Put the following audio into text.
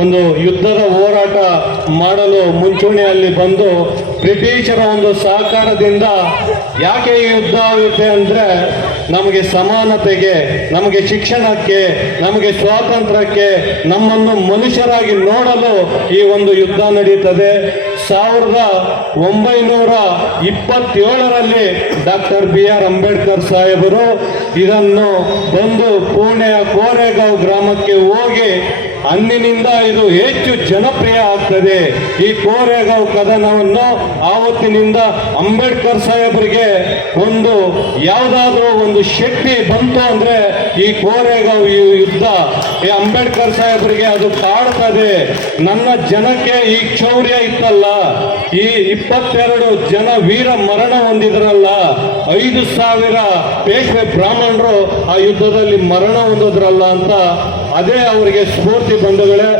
ಒಂದು ಯುದ್ಧದ ಹೋರಾಟ ಮಾಡಲು ಮುಂಚೂಣಿಯಲ್ಲಿ ಬಂದು ಬ್ರಿಟಿಷರ ಒಂದು ಸಹಕಾರದಿಂದ ಯಾಕೆ ಈ ಯುದ್ಧ ಆಗುತ್ತೆ ಅಂದರೆ ನಮಗೆ ಸಮಾನತೆಗೆ, ನಮಗೆ ಶಿಕ್ಷಣಕ್ಕೆ, ನಮಗೆ ಸ್ವಾತಂತ್ರ್ಯಕ್ಕೆ, ನಮ್ಮನ್ನು ಮನುಷ್ಯರಾಗಿ ನೋಡಲು ಈ ಒಂದು ಯುದ್ಧ ನಡೀತದೆ. 1927ರಲ್ಲಿ ಡಾಕ್ಟರ್ BR ಅಂಬೇಡ್ಕರ್ ಸಾಹೇಬರು ಇದನ್ನು ಬಂದು ಪುಣೆಯ ಕೋರೆಗಾಂವ್ ಗ್ರಾಮಕ್ಕೆ ಹೋಗಿ ಅಂದಿನಿಂದ ಇದು ಹೆಚ್ಚು ಜನಪ್ರಿಯ ಆಗ್ತದೆ. ಈ ಕೋರೆಗಾಂವ್ ಕದನವನ್ನು ಆವತ್ತಿನಿಂದ ಅಂಬೇಡ್ಕರ್ ಸಾಹೇಬರಿಗೆ ಒಂದು ಯಾವುದಾದ್ರೂ ಒಂದು ಶಕ್ತಿ ಬಂತು ಅಂದರೆ ಈ ಕೋರೆಗಾಂವ್ ಯುದ್ಧ ಈ ಅಂಬೇಡ್ಕರ್ ಸಾಹೇಬರಿಗೆ ಅದು ಕಾಡ್ತದೆ. ನನ್ನ ಜನಕ್ಕೆ ಈ ಶೌರ್ಯ ಇತ್ತಲ್ಲ, ಈ 22 ಜನ ವೀರ ಮರಣ ಹೊಂದಿದ್ರಲ್ಲ, 5,000 ಪೇಶ್ವೆ ಬ್ರಾಹ್ಮಣರು ಆ ಯುದ್ಧದಲ್ಲಿ ಮರಣ ಹೊಂದಿದ್ರಲ್ಲ ಅಂತ ಅದೇ ಅವರಿಗೆ ಸ್ಫೂರ್ತಿ ಬಂಧುಗಳೇ.